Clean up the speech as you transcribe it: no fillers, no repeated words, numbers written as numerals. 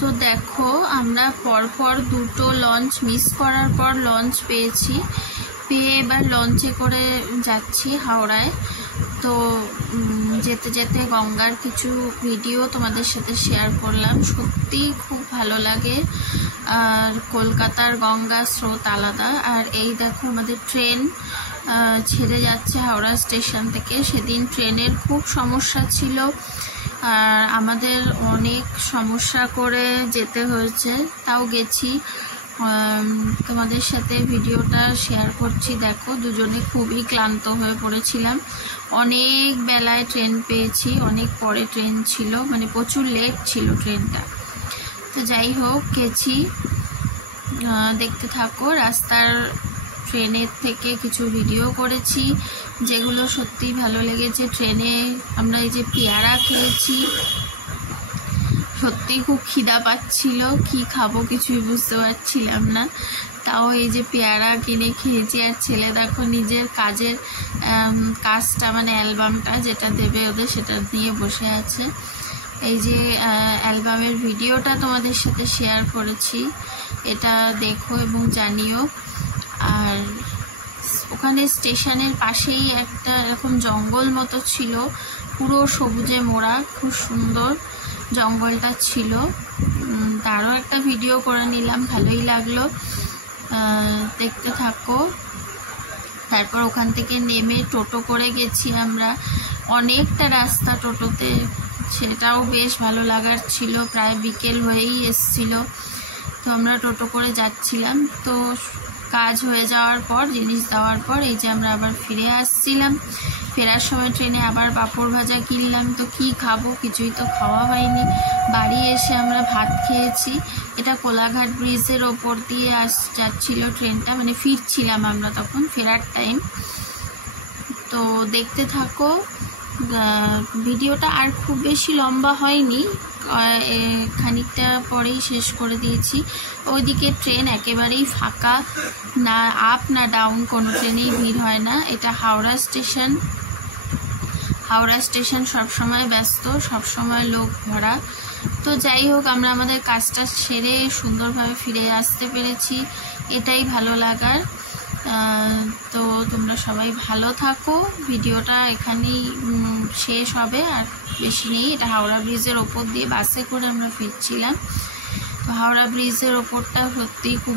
তো দেখো আমরা পরপর দুটো লঞ্চ মিস করার পর লঞ্চ পেয়ে এবার লঞ্চে করে যাচ্ছি হাওড়ায়। তো যেতে যেতে গঙ্গার কিছু ভিডিও তোমাদের সাথে শেয়ার করলাম। সত্যি খুব ভালো লাগে, আর কলকাতার গঙ্গা স্রোত আলাদা। আর এই দেখো আমাদের ট্রেন ছেড়ে যাচ্ছে হাওড়া স্টেশন থেকে। সেদিন ট্রেনের খুব সমস্যা ছিল, আর আমাদের অনেক সমস্যা করে যেতে হয়েছে, তাও গেছি। তোমাদের সাথে ভিডিওটা শেয়ার করছি। দেখো দুজনে খুবই ক্লান্ত হয়ে পড়েছিলাম, অনেক বেলায় ট্রেন পেয়েছি, অনেক পরে ট্রেন ছিল, মানে প্রচুর লেট ছিল ট্রেনটা। তো যাই হোক গেছি, দেখতে থাকো। রাস্তার ট্রেনের থেকে কিছু ভিডিও করেছি যেগুলো সত্যি ভালো লেগেছে। ট্রেনে আমরা এই যে পেয়ারা খেয়েছি, সত্যি খুব খিদা পাচ্ছিল, কি খাবো কিছুই বুঝতে পারছিলাম না, তাও এই যে পেয়ারা কিনে খেয়েছি। আর ছেলে দেখো নিজের কাজটা মানে অ্যালবামটা যেটা দেবে ওদের সেটা নিয়ে বসে আছে। এই যে অ্যালবামের ভিডিওটা তোমাদের সাথে শেয়ার করেছি, এটা দেখো এবং জানিও। আর ওখানে স্টেশনের পাশেই একটা এরকম জঙ্গল মতো ছিল, পুরো সবুজে মোড়া, খুব সুন্দর জঙ্গলটা ছিল। তারও একটা ভিডিও করে নিলাম, ভালোই লাগলো, দেখতে থাকো। তারপর ওখান থেকে নেমে টোটো করে গেছি আমরা, অনেকটা রাস্তা টোটোতে, সেটাও বেশ ভালো লাগার ছিল। প্রায় বিকেল হয়েই এসছিল, তো আমরা টোটো করে যাচ্ছিলাম। তো কাজ হয়ে যাওয়ার পর, জিনিস দেওয়ার পর এই যে আমরা আবার ফিরে আসছিলাম। ফেরার সময় ট্রেনে আবার পাঁপড় ভাজা কিনলাম, তো কি খাবো, কিছুই তো খাওয়া হয়নি। বাড়ি এসে আমরা ভাত খেয়েছি। এটা কোলাঘাট ব্রিজের ওপর দিয়ে যাচ্ছিল ট্রেনটা, মানে ফিরছিলাম আমরা তখন, ফেরার টাইম। তো দেখতে থাকো ভিডিওটা। আর খুব বেশি লম্বা হয়নি, খানিকটা পরেই শেষ করে দিয়েছি। ওইদিকে ট্রেন একেবারেই ফাঁকা, না আপ না ডাউন, কোনো ট্রেনেই ভিড় হয় না। এটা হাওড়া স্টেশন সবসময় ব্যস্ত, সবসময় লোক ভরা। তো যাই হোক, আমরা আমাদের কাজটা সেরে সুন্দরভাবে ফিরে আসতে পেরেছি, এটাই ভালো লাগার। তো তোমরা সবাই ভালো থাকো। ভিডিওটা এখানেই শেষ হবে, আর বেশি নেই। এটা হাওড়া ব্রিজের ওপর দিয়ে বাসে করে আমরা ফিরছিলাম। তো হাওড়া ব্রিজের ওপরটা সত্যিই খুব